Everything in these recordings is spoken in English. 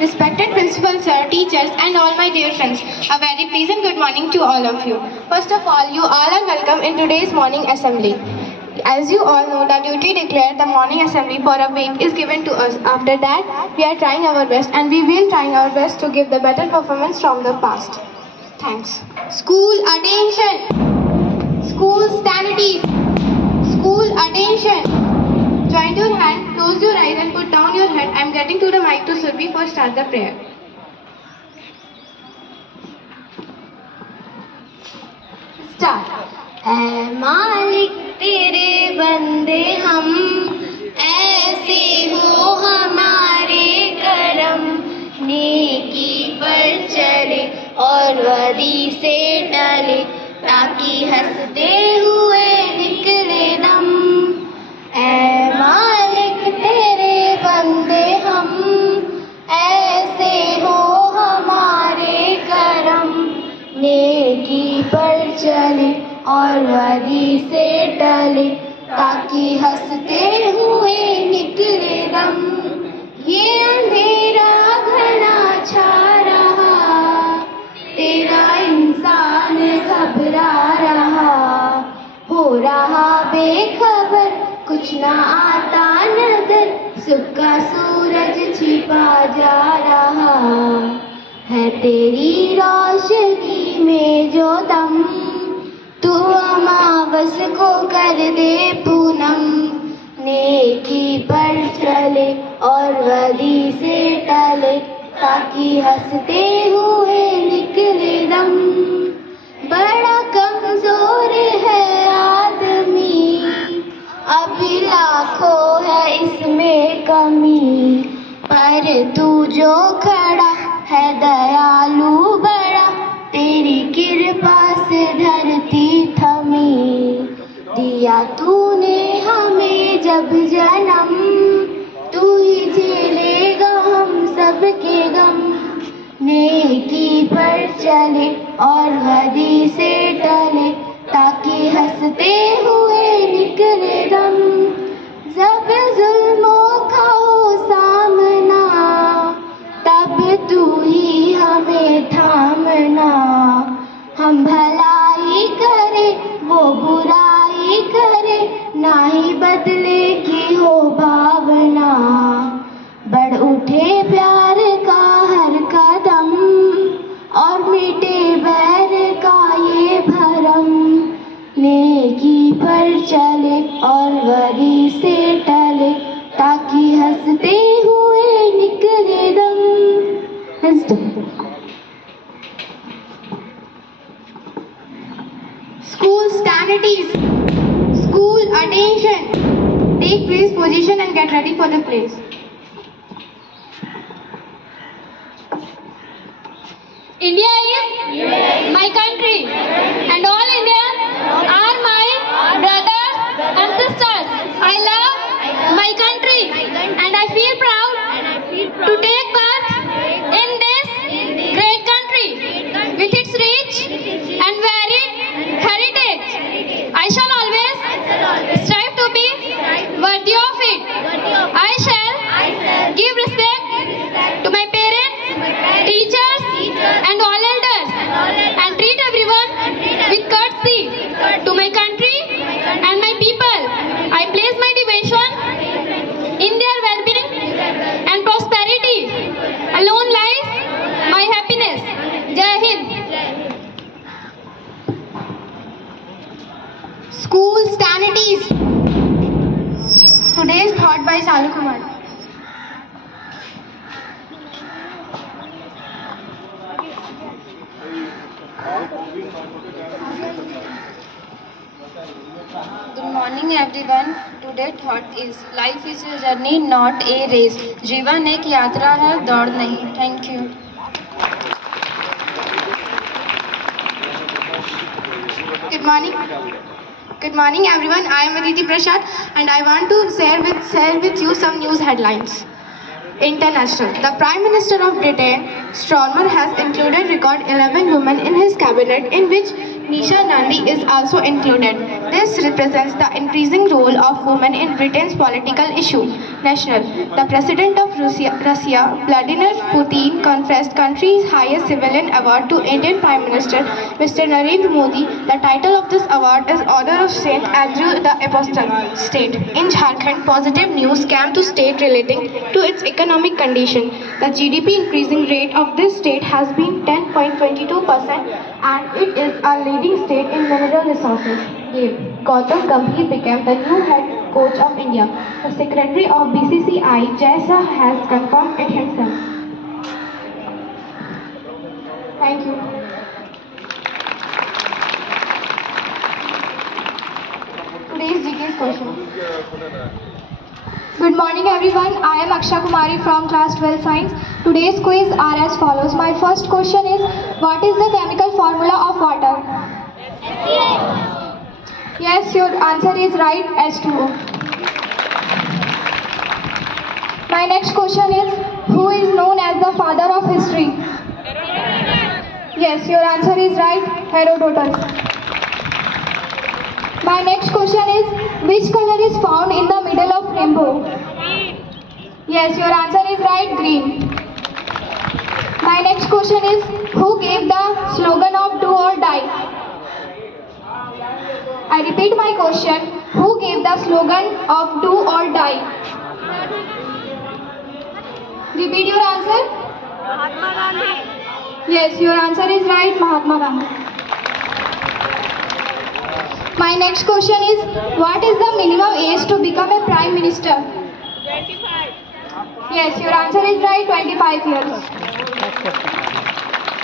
Respected principal sir, teachers and all my dear friends, a very pleasant good morning to all of you. First of all, you all are welcome in today's morning assembly. As you all know, the duty declared the morning assembly for a week is given to us. After that, we are trying our best and we will trying our best to give the better performance from the past. Thanks. School attention! School standards! School attention! Join your hand, close your eyes and put down your head. I am getting to the mic to Surbi for start the prayer. Start. ऐ मालिक तेरे बंदे हम, ऐसे हो हमारे करम, नेकी पर चले और बदी से टले, ताकि हंसते हुए निकले दम। ऐ मालिक तेरे बंदे हम, ऐसे हो हमारे करम, नेकी पर चले और बदी से टले, ताकि हंसते हुए निकले दम। ये अंधेरा घना छा रहा, तेरा इंसान घबरा रहा, हो रहा बेखबर, कुछ ना आता नजर, सुबह का सूरज छिपा जा रहा है। तेरी रोशनी में जो दम, तू अमावस को कर दे पूनम, नेकी पर चले और बदी से टले, ताकि हंसते हुए निकले दम। बड़ा कमजोर है आदमी, अभी लाखों है इसमें कमी, पर तू जो खड़ा है दयालु बड़ा, तेरी कृपा से धरती थमी। दिया तूने हमें जब जन्म, तू ही झेलेगा हम सबके गम, नेकी पर चले और बदी से टले, ताकि हंसते हुए निकले दम। जब जुल्मों का हो सामना, तब तू ही हमें थामना। हम भलाई करे वो बुराई करे, ना ही बदले की हो भावना। बढ़ उठे प्यार का हर कदम, और मिटे बैर का ये भरम, नेकी पर चले और बदी से टले, ताकि हंसते हुए निकले दम। School standards. School attention. Take place, position and get ready for the place. India is my country, and all Indians are my brothers and sisters. I love my country, and I feel proud to take part in this great country with its rich and varied heritage. I shall always strive to be worthy of it. I shall give respect to my parents, teachers, and all elders, and treat everyone with courtesy. To my country and my people, I place my devotion in their well-being and prosperity. Alone lies my happiness. Jai Hind. School standards. Today's thought by Salu Kumar. Good morning everyone. Today thought is life is a journey, not a race. जीवन एक यात्रा है, दौड़ नहीं. Thank you. Good morning. Good morning everyone. I am Aditi Prasad and I want to share with you some news headlines. International. The Prime Minister of Britain Stormer has included record 11 women in his cabinet, in which Nisha Nandi is also included. This represents the increasing role of women in Britain's political issue. National. The President of Russia, Vladimir Putin, conferred country's highest civilian award to Indian Prime Minister Mr. Narendra Modi. The title of this award is Order of Saint Andrew the Apostle. State. In Jharkhand, positive news came to state relating to its economic condition. The GDP increasing rate of this state has been 10.22% and it is a leading state in mineral resources. Game. Gautam Gambhir became the new head coach of India. The secretary of BCCI, Jai Shah, has confirmed it himself. Thank you. Today's GK's question. Good morning everyone, I am Aksha Kumari from class 12 science. Today's quiz are as follows. My first question is, what is the chemical formula of water? Yes, your answer is right, H2O. My next question is, who is known as the father of history? Yes, your answer is right, Herodotus. My next question is, which color is found in the middle of rainbow? Yes, your answer is right, green. My next question is, who gave the slogan of do or die? I repeat my question, who gave the slogan of do or die? Repeat your answer. Mahatma Gandhi. Yes, your answer is right, Mahatma Gandhi. My next question is, what is the minimum age to become a Prime Minister? 25. Yes, your answer is right, 25 years.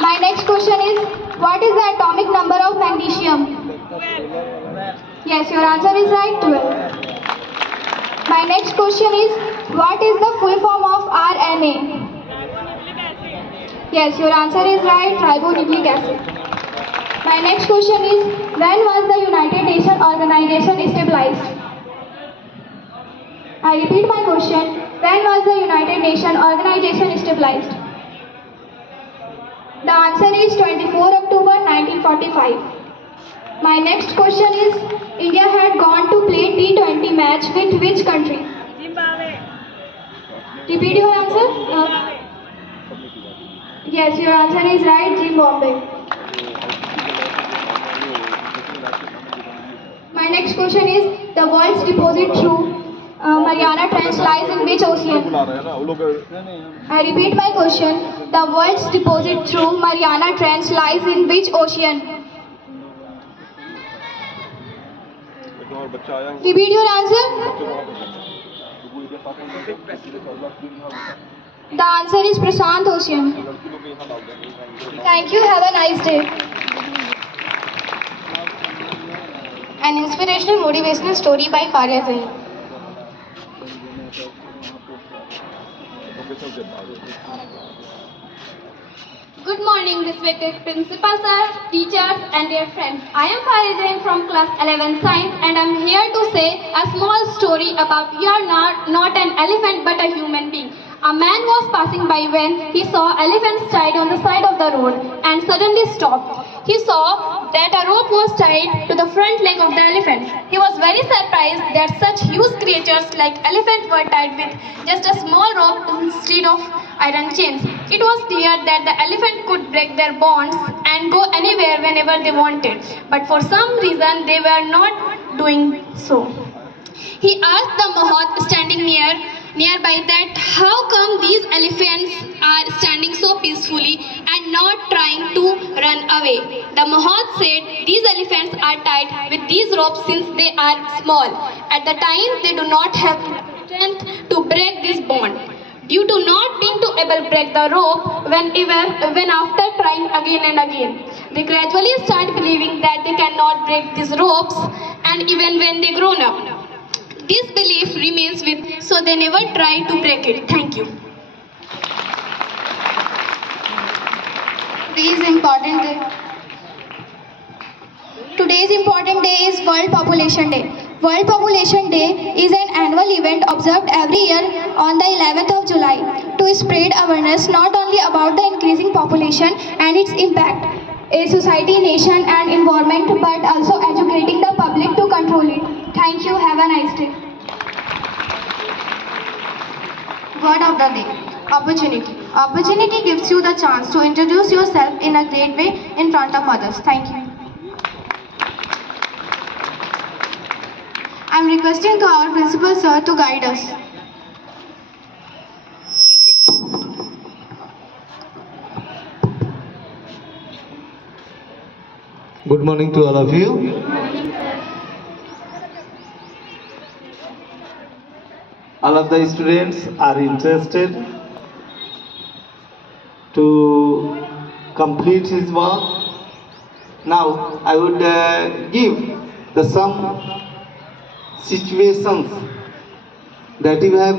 My next question is, what is the atomic number of magnesium? 12. Yes, your answer is right, 12. My next question is, what is the full form of RNA? Yes, your answer is right, ribonucleic acid. My next question is, when was the United Nations organization established? I repeat my question, when was the United Nations organization established? The answer is 24 October 1945. My next question is, India had gone to play T20 match with which country? Zimbabwe. Repeat your answer. Yes, your answer is right, Zimbabwe. My next question is, the world's deposit through Mariana Trench lies in which ocean? I repeat my question, the world's deposit through Mariana Trench lies in which ocean? Repeat your answer. The answer is Prashant Ocean. Thank you, have a nice day. An inspirational motivational story by Faria Zain. Good morning, respected principal sir, teachers and dear friends. I am Faria Zain from class 11 science and I am here to say a small story about you are not an elephant but a human being. A man was passing by when he saw elephants tied on the side of the road and suddenly stopped. He saw that a rope was tied to the front leg of the elephant. He was very surprised that such huge creatures like elephants were tied with just a small rope instead of iron chains. It was clear that the elephant could break their bonds and go anywhere whenever they wanted. But for some reason they were not doing so. He asked the Mahat standing nearby that how come these elephants are standing so peacefully and not trying to run away. The Mahat said these elephants are tied with these ropes since they are small. At the time they do not have strength to break this bond. Due to not being able to break the rope when after trying again and again. They gradually start believing that they cannot break these ropes and even when they grown up. This belief remains with, so they never try to break it. Thank you. Today's important day is World Population Day. World Population Day is an annual event observed every year on the 11th of July. to spread awareness not only about the increasing population and its impact, a society, nation and environment, but also educating the public to control it. Thank you. Have a nice day. Word of the day. Opportunity. Opportunity gives you the chance to introduce yourself in a great way in front of others. Thank you. I am requesting to our principal sir to guide us. Good morning to all of you. All of the students are interested to complete his work. Now I would give some situations that you have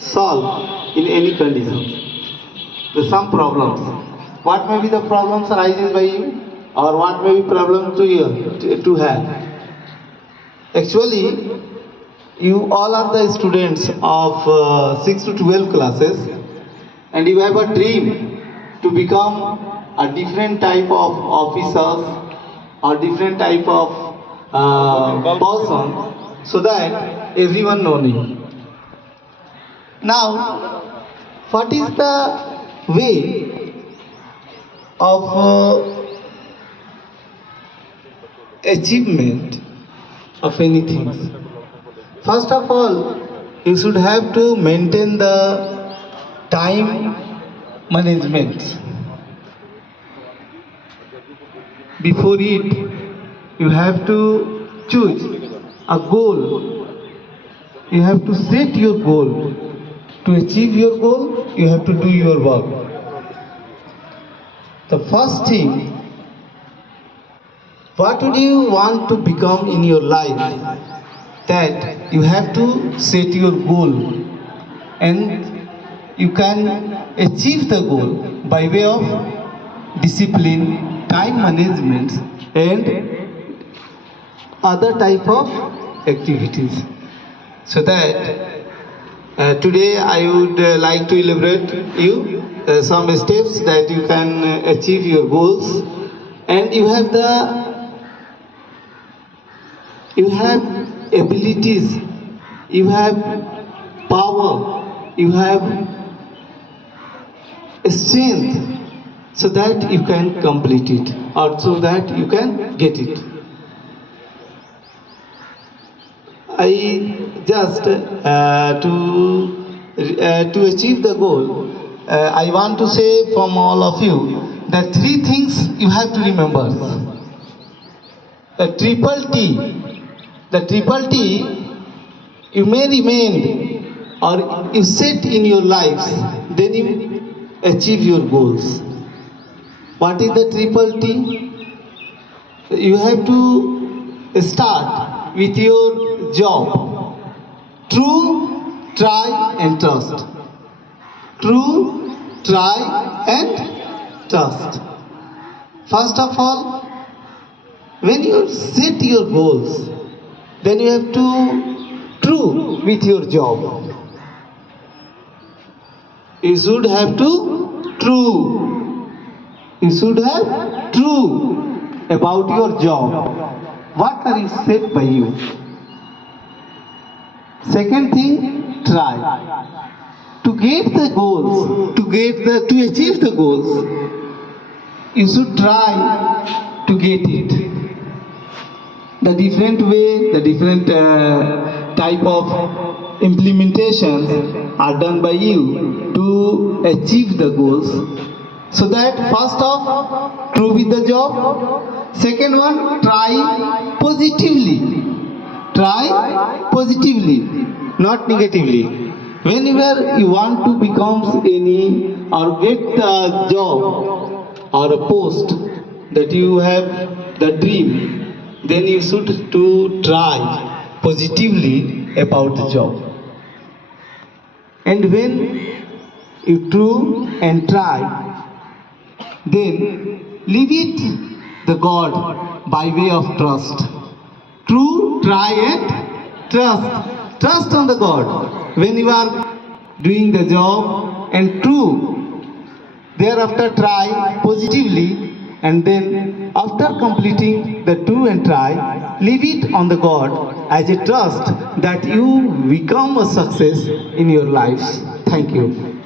solved in any conditions. Some problems. What may be the problems arises by you, or what may be problem to you to have? Actually, you all are the students of 6 to 12 classes, and you have a dream to become a different type of officers or different type of person, so that everyone knows you. Now, what is the way of achievement of anything? First of all, you should have to maintain the time management. Before it, you have to choose a goal. You have to set your goal. To achieve your goal, you have to do your work. The first thing, what would you want to become in your life? That you have to set your goal, and you can achieve the goal by way of discipline, time management and other type of activities. So that today I would like to elaborate you some steps that you can achieve your goals, and you have abilities, you have power, you have strength, so that you can complete it, or so that you can get it. I just to achieve the goal, I want to say from all of you that three things you have to remember. The triple T. The triple T, you may remain or you set in your lives, then you achieve your goals. What is the triple T? You have to start with your job. True, try and trust. True, try and trust. First of all, when you set your goals, then you have to true with your job. You should have to true. You should have true about your job. What are you set by you? Second thing, try. To get the goals, to achieve the goals, you should try to get it. The different way, the different type of implementations are done by you to achieve the goals. So that first off, true with the job. Second one, try positively. Try positively, not negatively. Whenever you want to become any or get a job or a post that you have the dream, then you should to try positively about the job. And when you true and try, then leave it the God by way of trust. True, try and trust. Trust on the God. When you are doing the job, and true. Thereafter, try positively, and then after completing the do and try, leave it on the God as a trust that you become a success in your lives. Thank you.